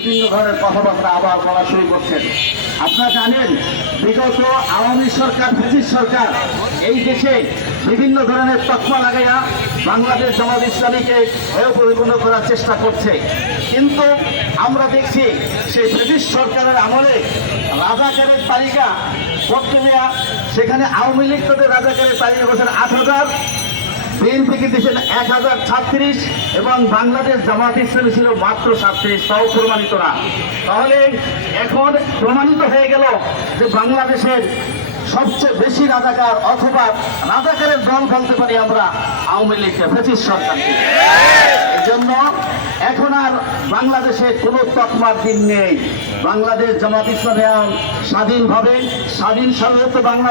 বিভিন্ন ধরনের কথাবার্তা আবার বলা শুরু করছেন। আপনারা জানেন, বিগত আওয়ামী সরকার, ব্রিটিশ সরকার, এই দেশে বিভিন্ন ধরনের তকমা লাগাইয়া বাংলাদেশ জামাত ইসলামীকে পরিপূর্ণ করার চেষ্টা করছে। কিন্তু আমরা দেখছি, সেই ব্রিটিশ সরকারের আমলে রাজাকারের তালিকা করতে সেখানে আওয়ামী লীগ তাদের রাজাকারের তালিকা করছেন আট হাজার বিএনপিকে দিয়েছেন এক হাজার এবং বাংলাদেশ জামাত ইসলামী ছিল মাত্র সাতত্রিশ, তাও প্রমাণিত না। তাহলে এখন প্রমাণিত হয়ে গেল যে বাংলাদেশের সবচেয়ে বেশি রাজাকার অথবা রাজাকারের দল বলতে পারি আমরা আওয়ামী লীগকে ব্রিটিশ সরকারকে জন্য এখন আর বাংলাদেশে কোনো তকমার দিন নেই। বাংলাদেশ জামাত ইসলামী স্বাধীনভাবে স্বাধীন স্বাধীনতা বাংলা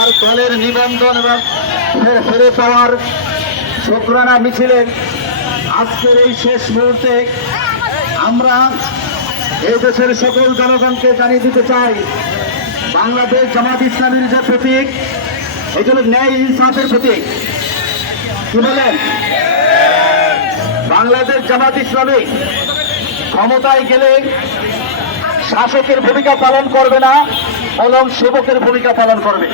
তার দলের নিবন্ধন এবং ফের- পাওয়ার শুক্রানা মিছিলের আজকের এই শেষ মুহূর্তে আমরা এই দেশের সকল জনগণকে জানিয়ে দিতে চাই, বাংলাদেশ জামাত ইসলামের যে প্রতীক জন্য ন্যায় ইনসাফের প্রতীক। কি বলেন? বাংলাদেশ জামাত ইসলামী ক্ষমতায় গেলে শাসকের ভূমিকা পালন করবে না। বরং সেবকের ভূমিকা পালন করবে।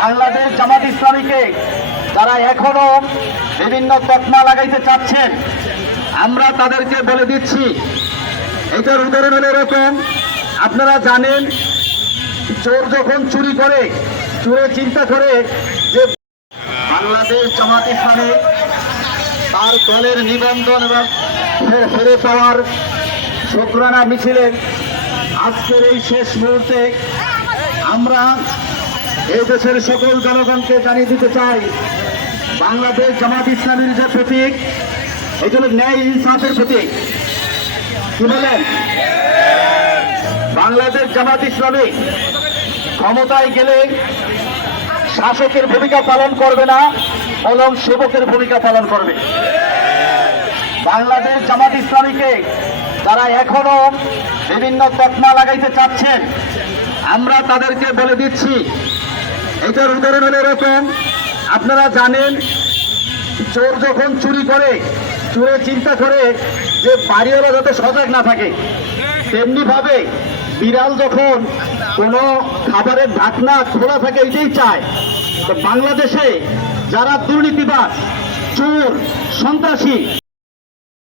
বাংলাদেশ জামাত ইসলামীকে যারা এখনও বিভিন্ন তকমা লাগাইতে চাচ্ছেন, আমরা তাদেরকে বলে দিচ্ছি, এটার উদাহরণ এরকম, আপনারা জানেন, চোর যখন চুরি করে, চোরে চিন্তা করে যে বাংলাদেশ জামাত ইসলামী তার দলের নিবন্ধন এবং ফিরে পাওয়ার শুক্রানা মিছিলের আজকের এই শেষ মুহূর্তে আমরা এই দেশের সকল জনগণকে জানিয়ে দিতে চাই, বাংলাদেশ জামাত ইসলামীর যে প্রতীক, এই জন্য ন্যায় ইনসাফের প্রতীক। কি বলেন? বাংলাদেশ জামাত ইসলামী ক্ষমতায় গেলে শাসকের ভূমিকা পালন করবে না বরং সেবকের ভূমিকা পালন করবে। বাংলাদেশ জামাত ইসলামীকে তারা এখনও বিভিন্ন তকমা লাগাইতে চাচ্ছেন। আমরা তাদেরকে বলে দিচ্ছি এটার উদাহরণ হলো এরকম, আপনারা জানেন, চোর যখন চুরি করে, চোরে চিন্তা করে যে বাড়িওয়ালা যাতে সজাগ না থাকে তেমনি ভাবে বিড়াল যখন কোনো খাবারের ঢাকনা খোলা থাকে এটাই চায়। তো বাংলাদেশে যারা দুর্নীতিবাজ, চোর, সন্ত্রাসী